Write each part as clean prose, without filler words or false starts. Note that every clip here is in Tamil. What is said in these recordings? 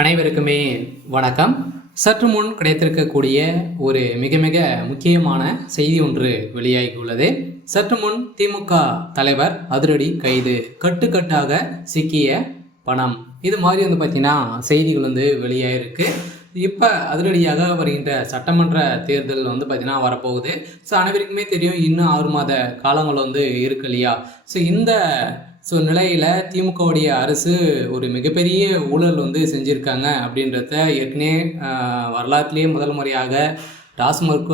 அனைவருக்குமே வணக்கம். சற்று முன் கிடைத்திருக்கக்கூடிய ஒரு மிக மிக முக்கியமான செய்தி ஒன்று வெளியாகியுள்ளது. சற்று முன் திமுக தலைவர் அதிரடி கைது, கட்டுக்கட்டாக சிக்கிய பணம், இது மாதிரி பார்த்தீங்கன்னா செய்திகள் வெளியாகிருக்கு. இப்போ அதிரடியாக வருகின்ற சட்டமன்ற தேர்தல் பார்த்தீங்கன்னா வரப்போகுது. ஸோ அனைவருக்குமே தெரியும், இன்னும் 6 மாத காலங்கள் இருக்கு இல்லையா? ஸோ நிலையில் திமுகவுடைய அரசு ஒரு மிகப்பெரிய ஊழல் செஞ்சுருக்காங்க அப்படின்றத ஏற்கனவே வரலாற்றிலேயே முதல் முறையாக டாஸ்மாக்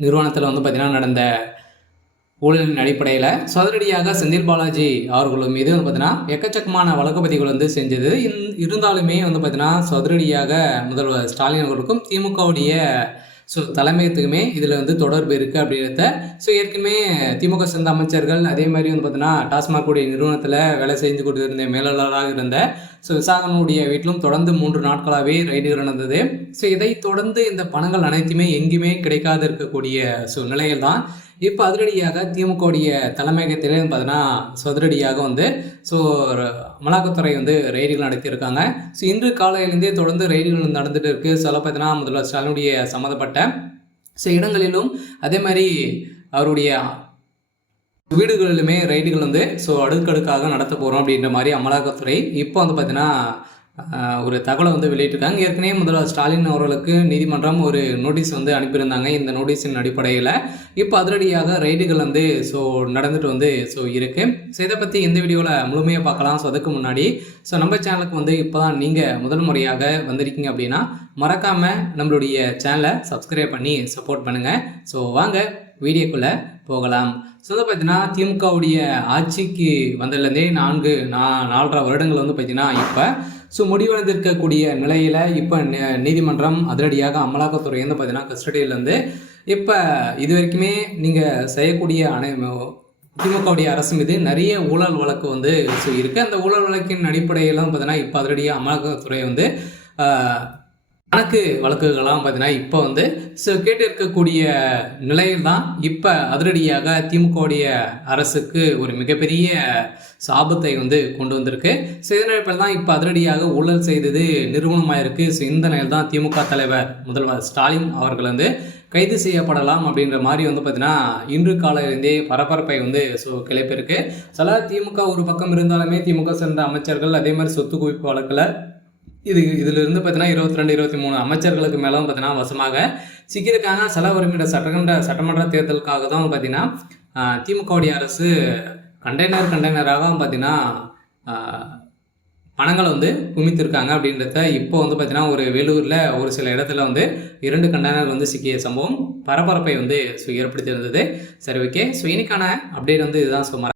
நிறுவனத்தில் பார்த்திங்கன்னா நடந்த ஊழலின் அடிப்படையில் அதிரடியாக செந்தில் பாலாஜி அவர்கள் மீது பார்த்திங்கன்னா எக்கச்சக்கமான வழக்கு பதிவுகள் செஞ்சது. இருந்தாலுமே பார்த்திங்கன்னா அதிரடியாக முதல்வர் ஸ்டாலின் அவர்களுக்கும் திமுகவுடைய தலைமையத்துக்குமே இதில் தொடர்பு இருக்குது அப்படின்றத ஏற்கனவே திமுக சேர்ந்த அமைச்சர்கள், அதே மாதிரி பார்த்தீங்கன்னா டாஸ்மாகுடைய நிறுவனத்தில் வேலை செஞ்சு கொண்டு இருந்த மேலாளராக இருந்த விசாகனுடைய வீட்டிலும் தொடர்ந்து 3 நாட்களாகவே ரைடுகள் நடந்தது. இதை தொடர்ந்து இந்த பணங்கள் அனைத்துமே எங்கேயுமே கிடைக்காது இருக்கக்கூடிய நிலையில் தான் இப்போ அதிரடியாக திமுகவுடைய தலைமையகத்திலே பார்த்தீங்கன்னா அதிரடியாக அமலாக்கத்துறை ரெய்டுகள் நடத்தியிருக்காங்க. இன்று காலையிலேருந்தே தொடர்ந்து ரெய்டுகள் நடந்துட்டு இருக்கு. பார்த்தீங்கன்னா முதல்வர் ஸ்டாலினுடைய சம்மந்தப்பட்ட இடங்களிலும், அதே மாதிரி அவருடைய வீடுகளிலுமே ரைடுகள் அடுக்கடுக்காக நடத்த போகிறோம் அப்படின்ற மாதிரி அமலாக்கத்துறை இப்போ பார்த்தீங்கன்னா ஒரு தகவலை வெளியிட்டிருக்காங்க. ஏற்கனவே முதல்வர் ஸ்டாலின் அவர்களுக்கு நீதிமன்றம் ஒரு நோட்டீஸ் அனுப்பியிருந்தாங்க. இந்த நோட்டீஸின் அடிப்படையில் இப்போ அதிரடியாக ரைடுகள் நடந்துட்டு இருக்குது. இதை பற்றி இந்த வீடியோவில் முழுமையாக பார்க்கலாம். அதுக்கு முன்னாடி நம்ம சேனலுக்கு இப்போ தான் நீங்கள் முதல் முறையாக வந்திருக்கீங்க அப்படின்னா மறக்காமல் நம்மளுடைய சேனலை சப்ஸ்கிரைப் பண்ணி சப்போர்ட் பண்ணுங்கள். வாங்க வீடியோக்குள்ளே போகலாம். பார்த்தீங்கன்னா திமுகவுடைய ஆட்சிக்கு வந்ததுலேருந்தே 4.5 வருடங்கள் பார்த்தீங்கன்னா இப்போ முடிவடைந்திருக்கக்கூடிய நிலையில் இப்போ நீதிமன்றம் அதிரடியாக அமலாக்கத்துறை பார்த்தீங்கன்னா கஸ்டடியிலேருந்து இப்போ இது வரைக்குமே நீங்கள் செய்யக்கூடிய திமுகவுடைய அரசு மீது நிறைய ஊழல் வழக்கு இருக்குது. அந்த ஊழல் வழக்கின் அடிப்படையில் பார்த்தீங்கன்னா இப்போ அதிரடியாக அமலாக்கத்துறை கணக்கு வழக்குகள்லாம் பார்த்தீங்கன்னா இப்போ கேட்டு இருக்கக்கூடிய நிலையில் தான் இப்போ அதிரடியாக திமுகவுடைய அரசுக்கு ஒரு மிகப்பெரிய சாபத்தை கொண்டு வந்திருக்கு. இதனால் தான் இப்போ அதிரடியாக ஊழல் செய்தது நிறுவனமாக இருக்குது. இந்த நிலையில் தான் திமுக தலைவர் முதல்வர் ஸ்டாலின் அவர்கள் கைது செய்யப்படலாம் அப்படின்ற மாதிரி பார்த்தீங்கன்னா இன்று காலையிலேருந்தே பரபரப்பை கிளப்பியிருக்கு. திமுக ஒரு பக்கம் இருந்தாலுமே திமுக சேர்ந்த அமைச்சர்கள், அதே மாதிரி சொத்து குவிப்பு வழக்கில் இதிலிருந்து பார்த்தீங்கன்னா 22-23 அமைச்சர்களுக்கு மேலும் பார்த்தீங்கன்னா வசமாக சிக்கியிருக்காங்க. வருகின்ற சட்டமன்ற தேர்தலுக்காக தான் பார்த்தீங்கன்னா திமுகவுடைய அரசு கண்டெய்னராக பார்த்தீங்கன்னா பணங்களை குமித்திருக்காங்க அப்படின்றத இப்போ பார்த்தீங்கன்னா ஒரு வேலூரில் ஒரு சில இடத்துல 2 கண்டெய்னர் சிக்கிய சம்பவம் பரபரப்பை ஏற்படுத்தி இருந்தது. சரி, ஓகே. இன்னைக்கான அப்டேட் இதுதான்.